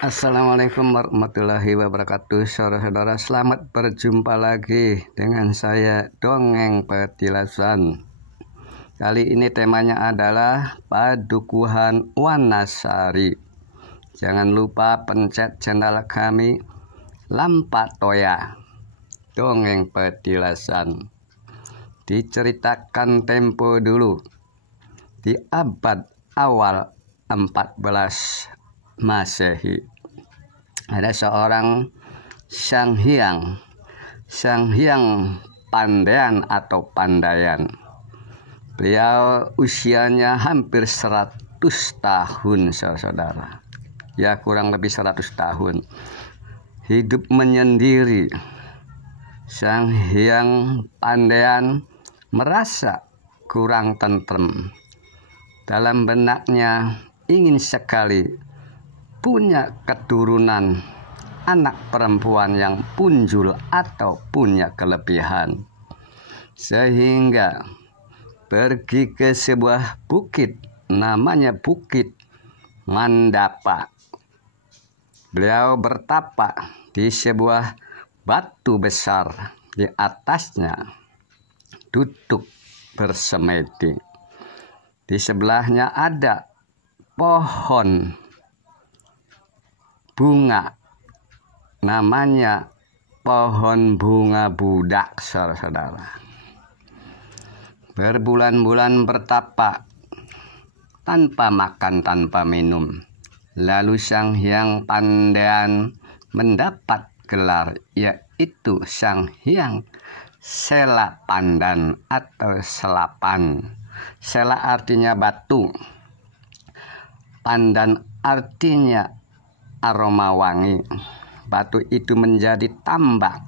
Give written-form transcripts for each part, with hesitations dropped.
Assalamualaikum warahmatullahi wabarakatuh. Saudara-saudara, selamat berjumpa lagi dengan saya Dongeng Petilasan. Kali ini temanya adalah Padukuhan Wanasari. Jangan lupa pencet channel kami Lampatoya Dongeng Petilasan. Diceritakan tempo dulu di abad awal 14 Masehi, ada seorang Sang Hyang Pandayan atau Pandayan. Beliau usianya hampir 100 tahun, saudara. Ya, kurang lebih 100 tahun. Hidup menyendiri. Sang Hyang Pandayan merasa kurang tentrem. Dalam benaknya ingin sekali punya keturunan anak perempuan yang punjul atau punya kelebihan, sehingga pergi ke sebuah bukit, namanya Bukit Mandapa. Beliau bertapa di sebuah batu besar, di atasnya duduk bersemedi. Di sebelahnya ada pohon bunga, namanya pohon bunga budak, saudara. Berbulan-bulan bertapa tanpa makan, tanpa minum. Lalu Sang Hyang Pandayan mendapat gelar, yaitu Sang Hyang Selapandan atau Selapan. Sela artinya batu, pandan artinya aroma wangi. Batu itu menjadi tambak,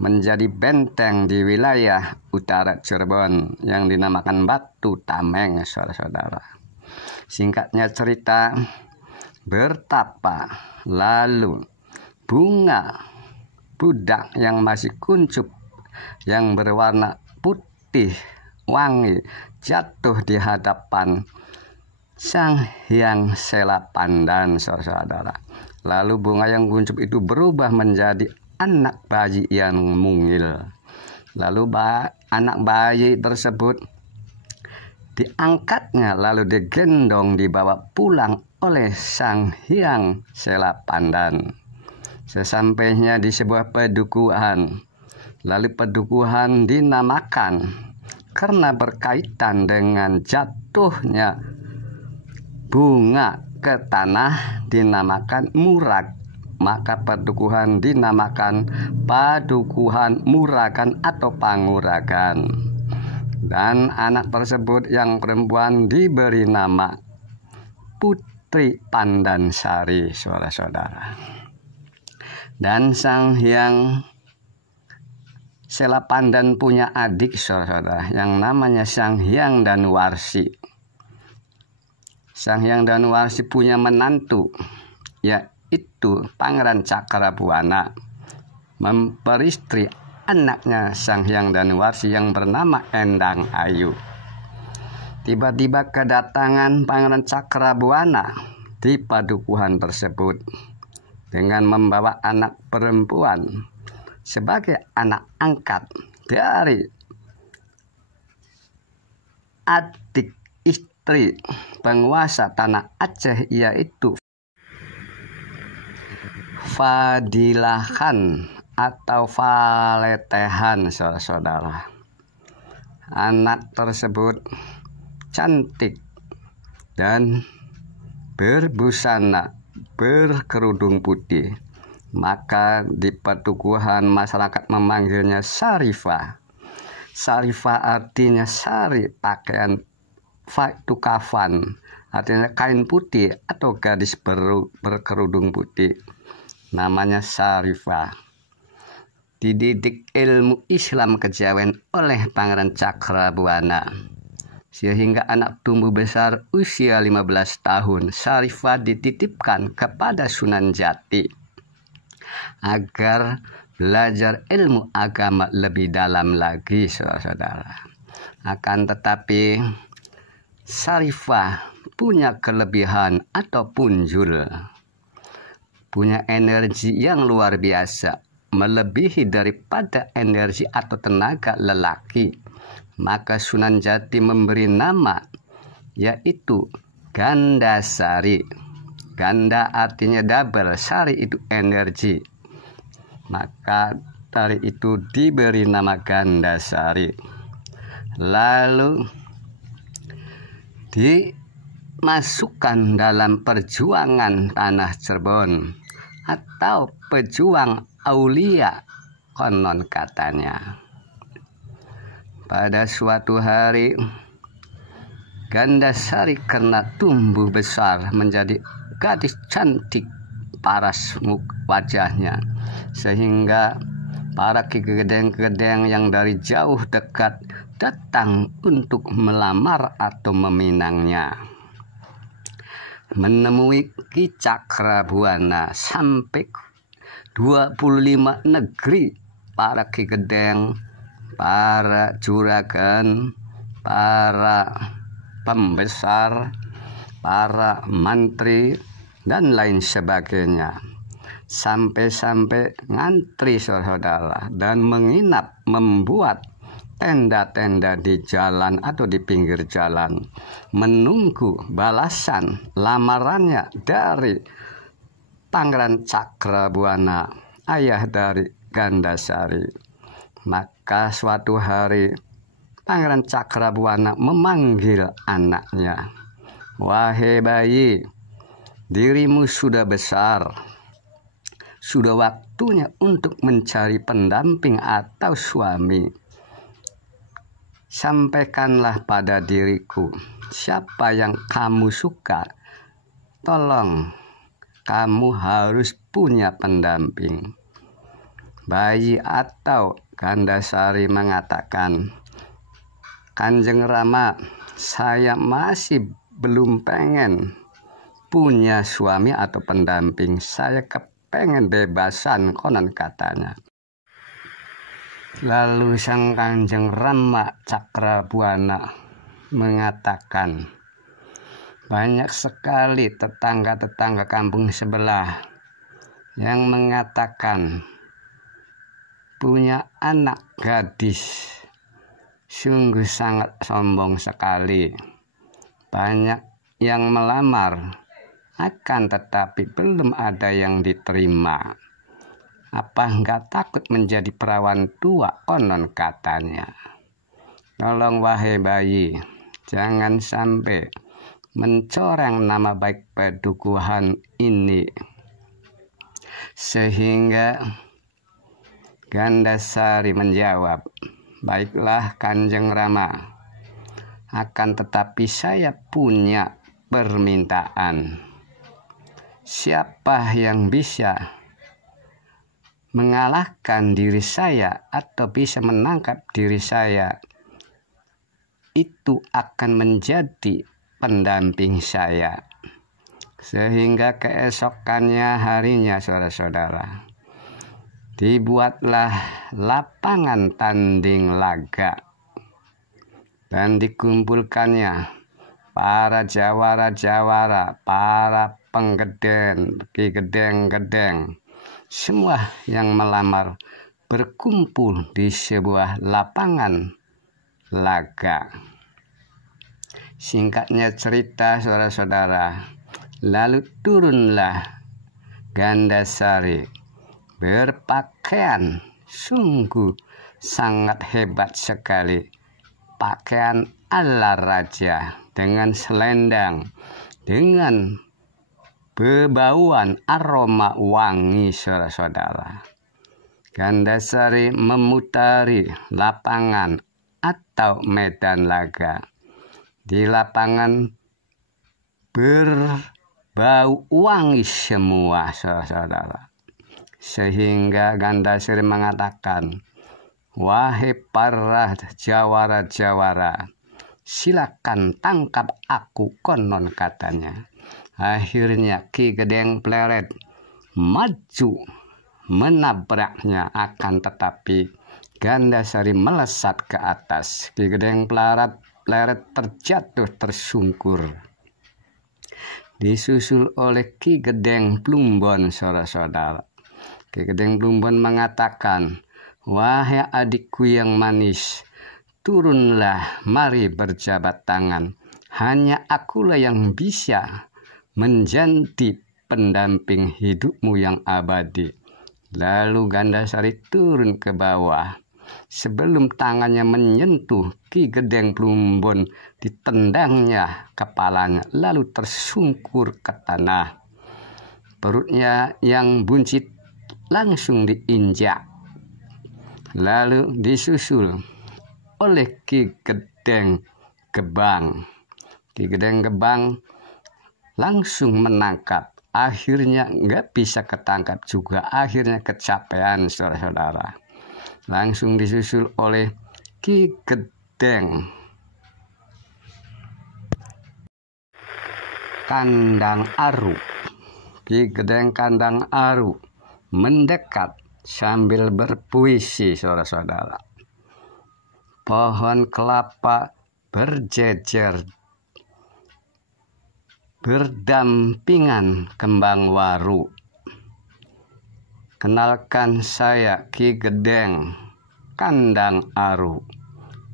menjadi benteng di wilayah utara Cirebon yang dinamakan Batu Tameng, saudara-saudara. Singkatnya cerita, bertapa, lalu bunga budak yang masih kuncup, yang berwarna putih wangi, jatuh di hadapan Sang Hyang Selapandan, saudara-saudara. Lalu bunga yang kuncup itu berubah menjadi anak bayi yang mungil. Lalu anak bayi tersebut diangkatnya, lalu digendong, dibawa pulang oleh Sang Hyang Selapandan. Sesampainya di sebuah pedukuhan, lalu pedukuhan dinamakan karena berkaitan dengan jatuhnya bunga ke tanah, dinamakan Murag. Maka pedukuhan dinamakan Padukuhan Muragan atau Panguragan. Dan anak tersebut yang perempuan diberi nama Putri Pandansari, saudara-saudara. Dan Sang Hyang Selapandan punya adik, saudara, yang namanya Sang Hyang Danuwarsi. Sang Hyang Danuwarsi punya menantu, yaitu Pangeran Cakrabuana, memperistri anaknya Sang Hyang Danuwarsi yang bernama Endang Ayu. Tiba-tiba kedatangan Pangeran Cakrabuana di padukuhan tersebut dengan membawa anak perempuan sebagai anak angkat dari adik istri penguasa tanah Aceh, yaitu Fadilahan atau Faletehan, saudara-saudara. Anak tersebut cantik dan berbusana berkerudung putih. Maka di padukuhan masyarakat memanggilnya Sarifah. Sarifah artinya sari, pakaian, itu kafan, artinya kain putih atau gadis berkerudung putih, namanya Sarifah. Dididik ilmu Islam kejawen oleh Pangeran Cakrabuana, sehingga anak tumbuh besar usia 15 tahun. Sarifah dititipkan kepada Sunan Jati agar belajar ilmu agama lebih dalam lagi, saudara-saudara. Akan tetapi Sarifah punya kelebihan atau punjul. punya energi yang luar biasa, melebihi daripada energi atau tenaga lelaki. Maka Sunan Jati memberi nama yaitu Gandasari. Ganda artinya double, sari itu energi. Maka dari itu diberi nama Gandasari. Lalu dimasukkan dalam perjuangan tanah Cirebon atau pejuang aulia konon katanya. Pada suatu hari Gandasari karena tumbuh besar menjadi gadis cantik paras wajahnya, sehingga para ki-gedeng-gedeng yang dari jauh dekat datang untuk melamar atau meminangnya. Menemui Ki Cakrabuana sampai 25 negeri, para ki-gedeng, para juragan, para pembesar, para mantri, dan lain sebagainya. Sampai-sampai ngantri saudara dan menginap, membuat tenda-tenda di jalan atau di pinggir jalan, menunggu balasan lamarannya dari Pangeran Cakrabuana, ayah dari Gandasari. Maka suatu hari Pangeran Cakrabuana memanggil anaknya, "Wahai bayi, dirimu sudah besar. Sudah waktunya untuk mencari pendamping atau suami. Sampaikanlah pada diriku siapa yang kamu suka. Tolong, kamu harus punya pendamping." Bayi atau Gandasari mengatakan, "Kanjeng Rama, saya masih belum pengen punya suami atau pendamping. Saya kepengen bebasan," konon katanya. Lalu sang Kanjeng Rama Cakrabuana mengatakan, banyak sekali tetangga-tetangga kampung sebelah yang mengatakan punya anak gadis sungguh sangat sombong sekali. Banyak yang melamar, akan tetapi belum ada yang diterima. Apa enggak takut menjadi perawan tua, konon katanya. Tolong wahai bayi, jangan sampai mencoreng nama baik pedukuhan ini. Sehingga Gandasari menjawab, "Baiklah Kanjeng Rama, akan tetapi saya punya permintaan. Siapa yang bisa mengalahkan diri saya atau bisa menangkap diri saya, itu akan menjadi pendamping saya." Sehingga keesokannya harinya saudara-saudara, dibuatlah lapangan tanding laga dan dikumpulkannya para jawara-jawara, para penggedeng, ki-gedeng-gedeng, semua yang melamar berkumpul di sebuah lapangan laga. Singkatnya cerita saudara-saudara, lalu turunlah Gandasari berpakaian sungguh sangat hebat sekali, pakaian ala raja dengan selendang, dengan bebauan aroma wangi saudara-saudara. Gandasari memutari lapangan atau medan laga. Di lapangan berbau wangi semua saudara-saudara. Sehingga Gandasari mengatakan, "Wahai para jawara-jawara, silakan tangkap aku," konon katanya. Akhirnya Ki Gedeng Pleret maju menabraknya, akan tetapi Gandasari melesat ke atas. Ki Gedeng Pleret terjatuh tersungkur. disusul oleh Ki Gedeng Plumbon, saudara-saudara. Ki Gedeng Plumbon mengatakan, "Wahai adikku yang manis, turunlah, mari berjabat tangan. Hanya akulah yang bisa menjadi pendamping hidupmu yang abadi." Lalu Gandasari turun ke bawah. Sebelum tangannya menyentuh Ki Gedeng Plumbon, ditendangnya kepalanya, lalu tersungkur ke tanah. Perutnya yang buncit langsung diinjak, lalu disusul oleh Ki Gedeng Gebang. Ki Gedeng Gebang langsung menangkap. Akhirnya nggak bisa ketangkap juga, akhirnya kecapean, saudara-saudara. Langsung disusul oleh Ki Gedeng Kandang Aru. Ki Gedeng Kandang Aru mendekat sambil berpuisi, saudara-saudara. Pohon kelapa berjejer berdampingan kembang waru. Kenalkan, saya Ki Gedeng Kandang Aru,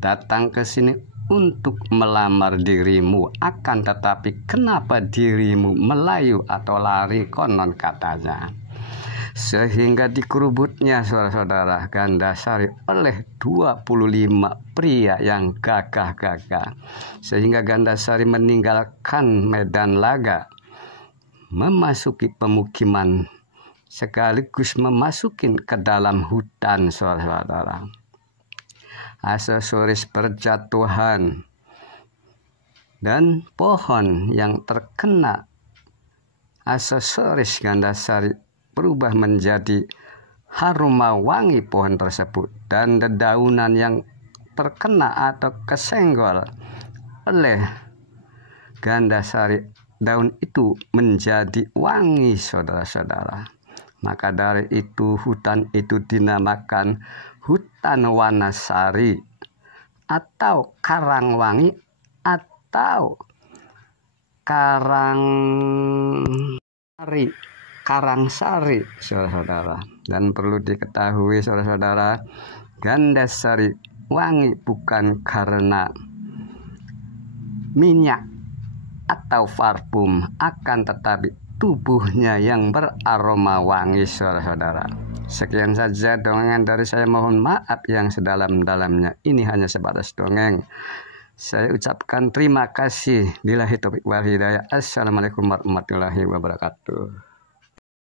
datang ke sini untuk melamar dirimu. Akan tetapi kenapa dirimu melayu atau lari, konon katanya. Sehingga dikerubutnya, saudara-saudara, Gandasari oleh 25 pria yang gagah-gagah. Sehingga Gandasari meninggalkan medan laga, memasuki pemukiman, sekaligus memasukin ke dalam hutan, saudara-saudara. Aksesoris berjatuhan dan pohon yang terkena aksesoris Gandasari berubah menjadi haruma wangi pohon tersebut, dan dedaunan yang terkena atau kesenggol oleh Gandasari, daun itu menjadi wangi, saudara-saudara. Maka dari itu hutan itu dinamakan Hutan Wanasari atau Karangwangi atau Karangsari, saudara-saudara. Dan perlu diketahui, saudara-saudara, Gandasari wangi bukan karena minyak atau parfum, akan tetapi tubuhnya yang beraroma wangi, saudara-saudara. Sekian saja dongeng dari saya, mohon maaf yang sedalam-dalamnya. Ini hanya sebatas dongeng. Saya ucapkan terima kasih. Billahi taufiq wal hidayah. Assalamualaikum warahmatullahi wabarakatuh.